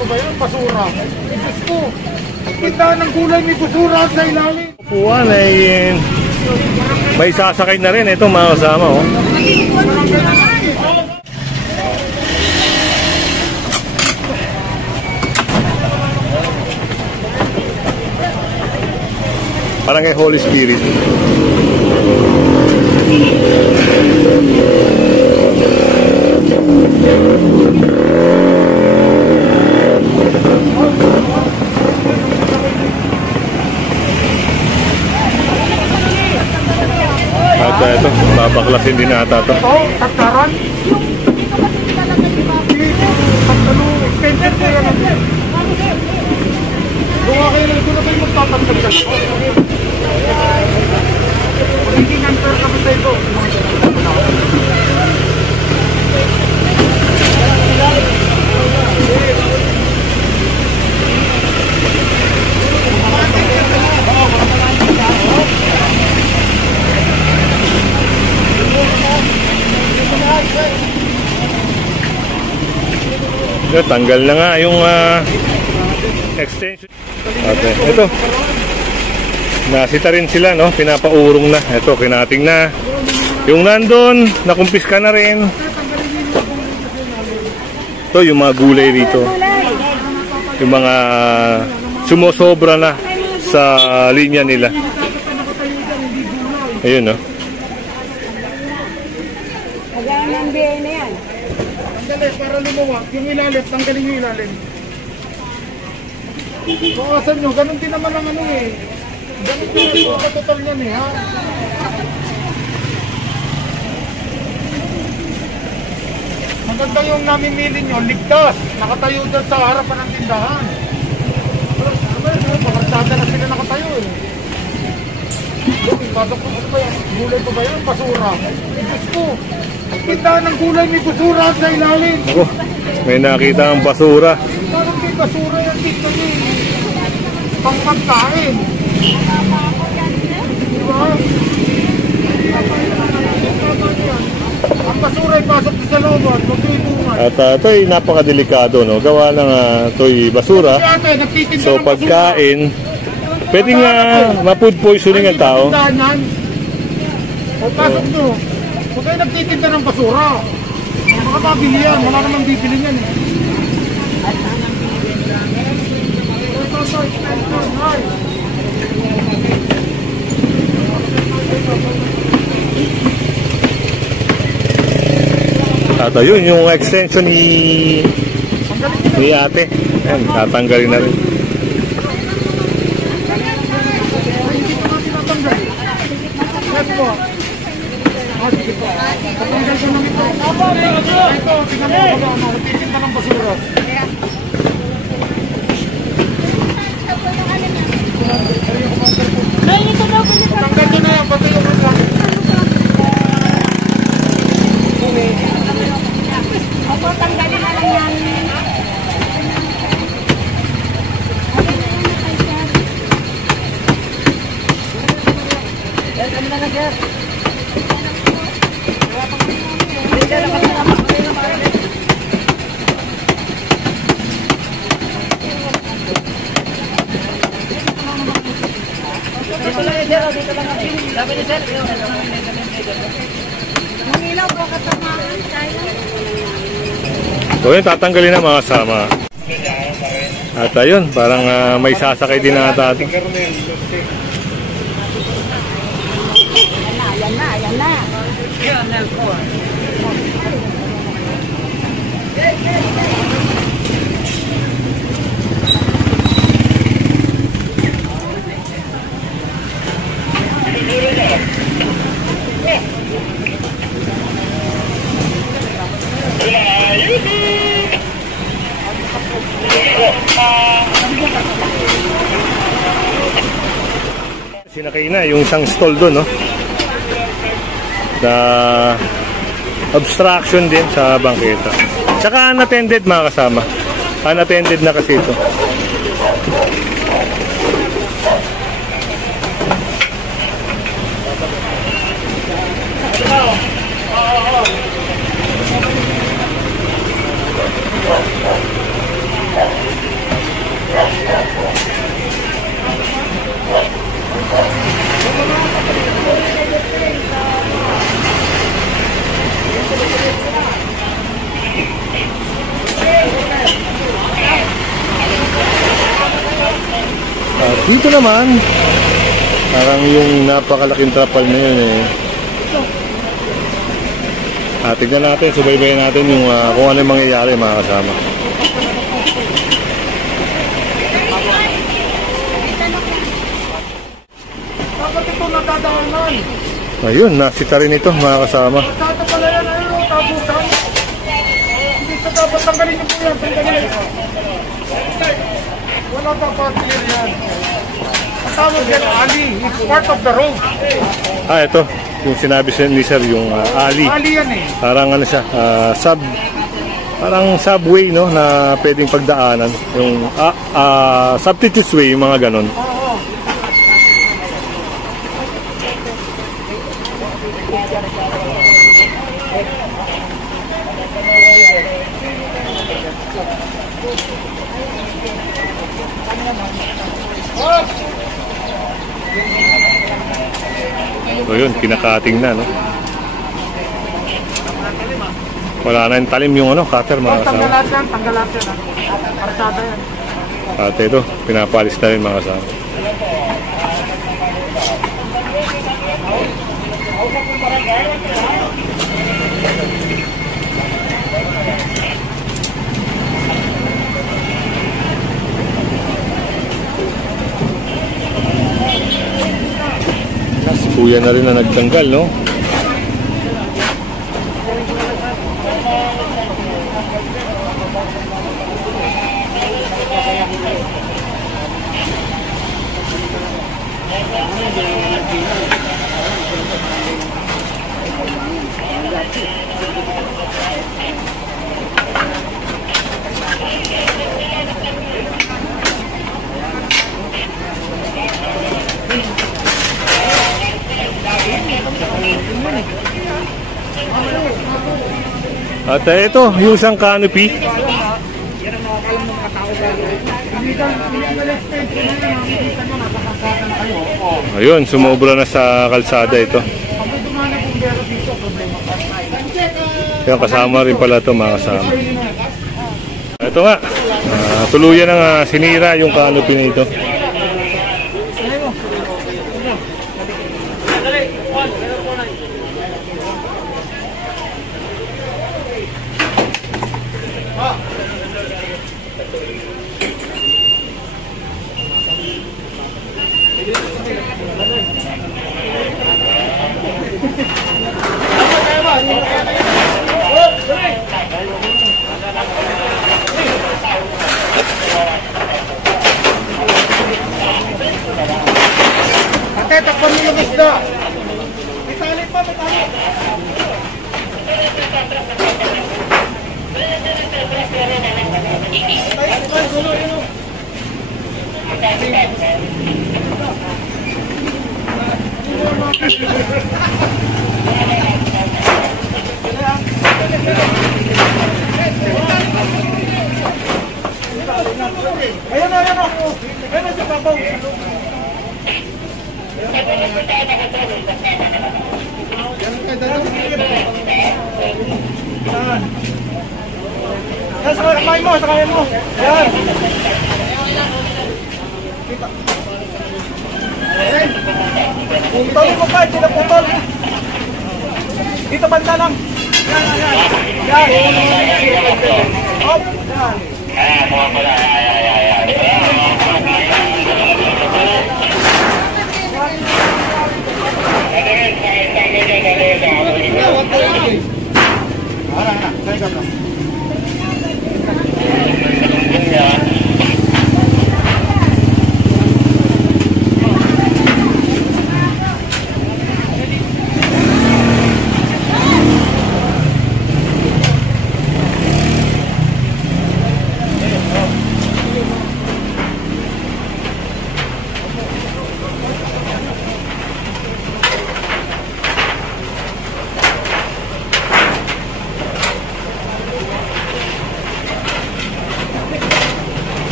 Ano ba yan? Basura. Diyos ko. Kita ng gulay may basura sa ilalim. Upuan ay may sasakay na rin. Ito mga kasama. Oh. Parang kay Holy Spirit. At ito, babaklasin din ata ito. Ito, taktaran. Expensive na yan. Bunga kayo lang, doon na kayo magtatagtag ka. Hindi number ka sa ito. Tanggal na nga yung extension. Okay, ito. Nasita rin sila, no? Pinapaurong na. Ito, kinating na. Yung nandun, nakumpiska na rin. Ito, yung mga gulay rito. Yung mga sumosobra na sa linya nila. Ayun, no? Hanggang ng BA na yan. Tanggalin, para lumawag. Yung ilalim, tanggalin yung ilalim. Bukasan nyo, ganun din naman ang ano eh. Ganun din ang total yan eh, ha? Maganda yung namimili nyo, ligtas. Nakatayo dyan sa harapan ng tindahan. Pakarsada na sila nakatayo eh. Tatak ko ba yan? Gulay pa ba yan? Basura. Diyos ko. Tindahan ng gulay may basura sa ilalim. Ako, may nakita ang basura. Parang may basura yan dito eh. Pangpagkain. Diba? Ang basura ay pasok sa looban. At ito ay napakadelikado, no? Gawa ng ito'y basura. So pagkain, pwede nga ma-food poisoning ang tao. O pasok nyo. Huwag kayo nagtitinda ng basura. Baka mabili yan. Wala namang bibili yan eh. At ayun, yung extension ni ate. Ayan, tatanggalin na rin. Yes po. Sige po. Tatanggal ko ng ito. Ito, tingnan mo. Nagtitinda ng basura. Tatanggal ko na yan. Pati yung lang. Opo, tanggalin na lang yan. So yun, tatanggalin na mga kasama. At ayun, parang may sasakay din na ata. Ayan na, ayan na. Yan na po. Sinakay na yung isang stall doon, no? Na obstruction din sa bangketa. Tsaka unattended mga kasama. Unattended na kasi ito. Dito naman, parang yung napakalaking trapal na yun eh. Tignan natin, subaybayan natin yung kung ano yung mangyayari mga kasama. Dapat ito nadadaanan. Ayun, nasita rin ito mga kasama. Dapat pala yan, ayun, tabusan. Hindi sa dapat tanggalin niyo po yan, tanggalin. Wala pa patigil yan. Kasama yan, Ali. It's part of the road. Ito. Yung sinabi ni Sir, yung alley. Ali yan eh. Parang ano siya, parang subway, no, na pwedeng pagdaanan. Yung substitute way, yung mga ganon. Oo. So yun, kinakating na, no. Wala na yung talim yung cutter mga kasama. Tanggalat yan, tanggalat yan. Arsada yan. At ito, pinapalis na rin mga kasama. Kuya na rin na nagtanggal, no? At ito, yung isang canopy. Ayun, sumobra na sa kalsada ito. Yan, kasama rin pala ito mga kasama. Ito nga, tuluyan ng sinira yung canopy na ito. Ate, takpan mo yung isda. Itali pa, itali. Ayan na, ayan na. Ayan na si Papaw. Yan, sa kamay mo, sa kamay mo. Yan. Putol mo pa, sila putol. Dito banda lang. Yan, yan, yan. Yan. Hop, yan.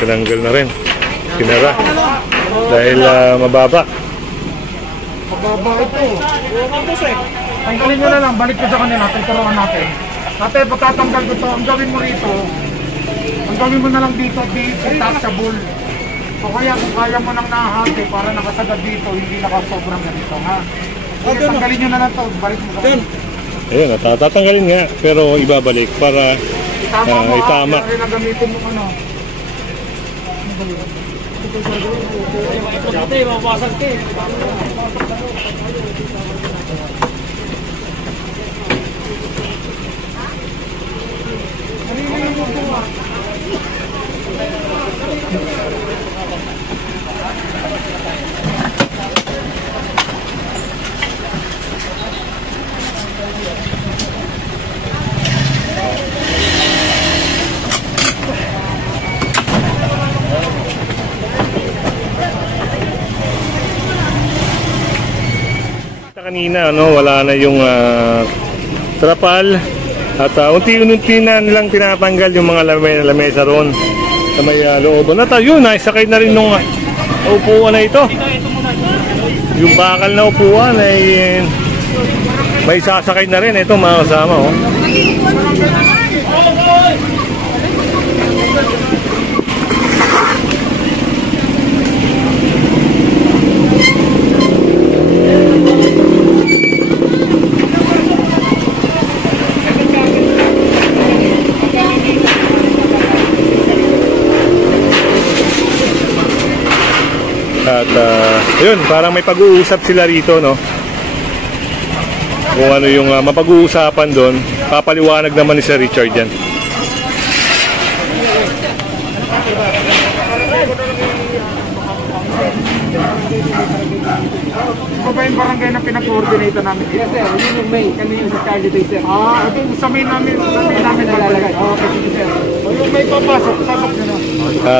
Tinanggal na rin. Kinara. Dahil mababa. Mababa ito. Tanggalin nyo na lang, balik ko sa kanila, tuturuan natin. Ate, pagkatanggal ko ito, ang gawin mo rito, Ang gawin mo na lang dito, detachable. O kaya kung kaya mo nang nahati para nakasagad dito, hindi nakasobrang ganito, ha? Kaya tanggalin nyo na lang ito, balik mo sa Ayun, tatanggalin nga, pero ibabalik para itama. Kaya rin ang gamitin mo ano. Kanina wala na yung trapal at unti-unti na nilang tinatanggal yung mga lamesa roon sa may looban. At yun, naisakay na rin nung upuan na ito. Yung bakal na upuan ay may sasakay na rin. Ito mga kasama. At yun, parang may pag-uusap sila rito, no? Kung ano yung mapag-uusapan doon, papaliwanag naman ni Sir Richard yan. Ito ba yung barangay na pinag-coordinate namin? Yes sir, yun yung May, kami yung sa Charlie Bay sir. Ito yung sa May namin nalalagay. Okay, sige sir. Yung May papasok nyo na.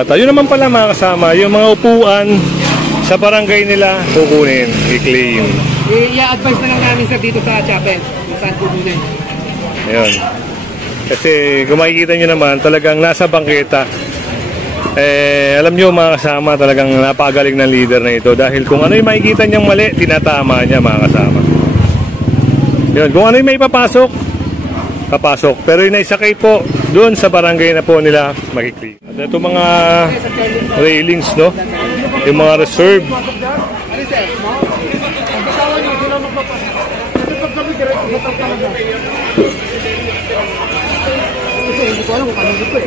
At yun naman pala mga kasama, yung mga upuan sa barangay nila kukunin, i-claim. I-advise na lang namin sir dito sa chapel. Saan kukunin? Ayun. Kasi kung makikita nyo naman, talagang nasa bangketa. Alam nyo mga kasama, talagang napakagaling ng leader na ito. Dahil kung ano yung makikita niyang mali, tinatama niya mga kasama. Yun, kung ano yung may papasok, pero yung naisakay po, doon sa barangay na po nila makikita. At ito mga railings, no? Yung mga reserve. Hindi ko alam kung paano dito eh.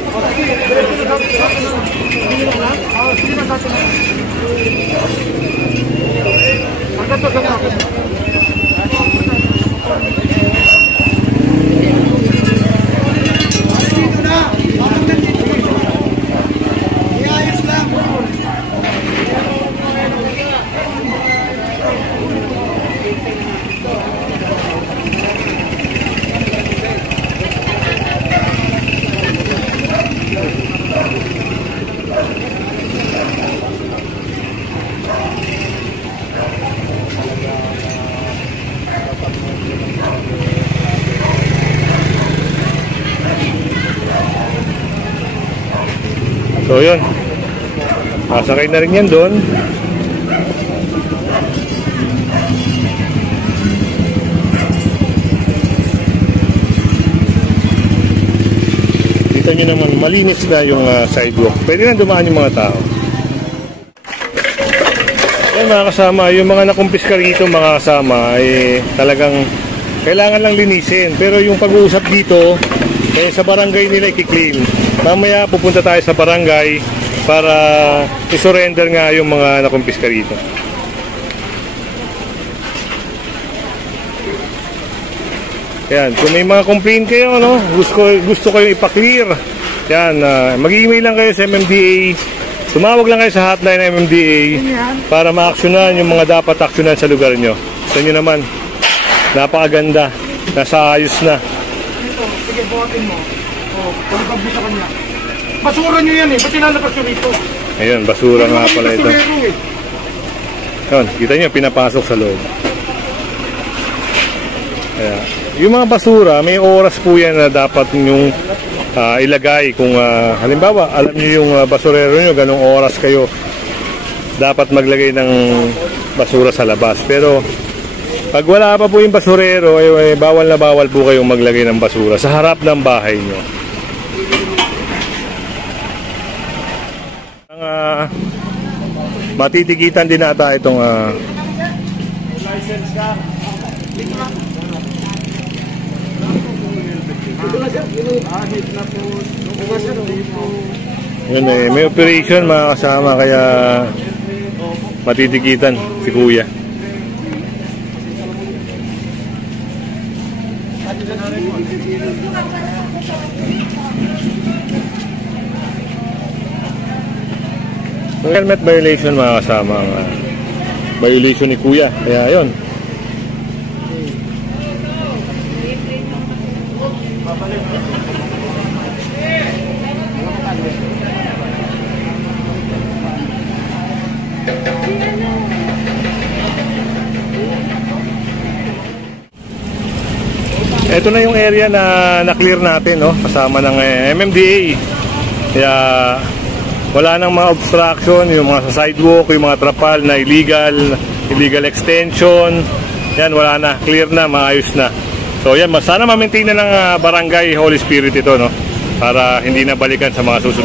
So yun, masakay na rin yan doon. Kita nyo naman, malinis na yung sidewalk. Pwede na dumaan yung mga tao. Yan mga kasama, yung mga nakumpiska rito mga kasama ay talagang kailangan lang linisin. Pero yung pag-uusap dito, sa barangay nila i-clean. Mamaya pupunta tayo sa barangay para i-surrender nga yung mga nakumpiska rito. Yan, kung may mga complaint kayo, no, gusto kayo ipa-clear, yan, mag-email lang kayo sa MMDA, tumawag lang kayo sa hotline ng MMDA para ma-actionan yung mga dapat actionan sa lugar nyo. Sa inyo naman, napakaganda, nasa ayos na. Sige, buhatin mo. Pagkab mo sa kanya. Basura nyo yan eh, ba't tinalabas nyo rito? Ayun, basura nga pala ito. Yun, kita nyo, pinapasok sa loob. Kaya, yung mga basura, may oras po yan na dapat nyong ilagay. Kung halimbawa, alam nyo yung basurero nyo, ganong oras kayo dapat maglagay ng basura sa labas. Pero pag wala pa po yung basurero, bawal na bawal po kayong maglagay ng basura sa harap ng bahay nyo. matitikitan din ata itong License ka. Hit na po. yun, may operation mga kasama kaya matitikitan si kuya. Helmet violation mga kasama, violation ni kuya, kaya yun. Ito na yung area na clear natin, no? Kasama ng MMDA. Kaya wala nang mga obstruction, yung mga sa sidewalk, yung mga trapal na illegal extension. Yan, wala na, clear na, maayos na. So yan, sana ma-maintain na ng barangay Holy Spirit ito, no? Para hindi na balikan sa mga susunod.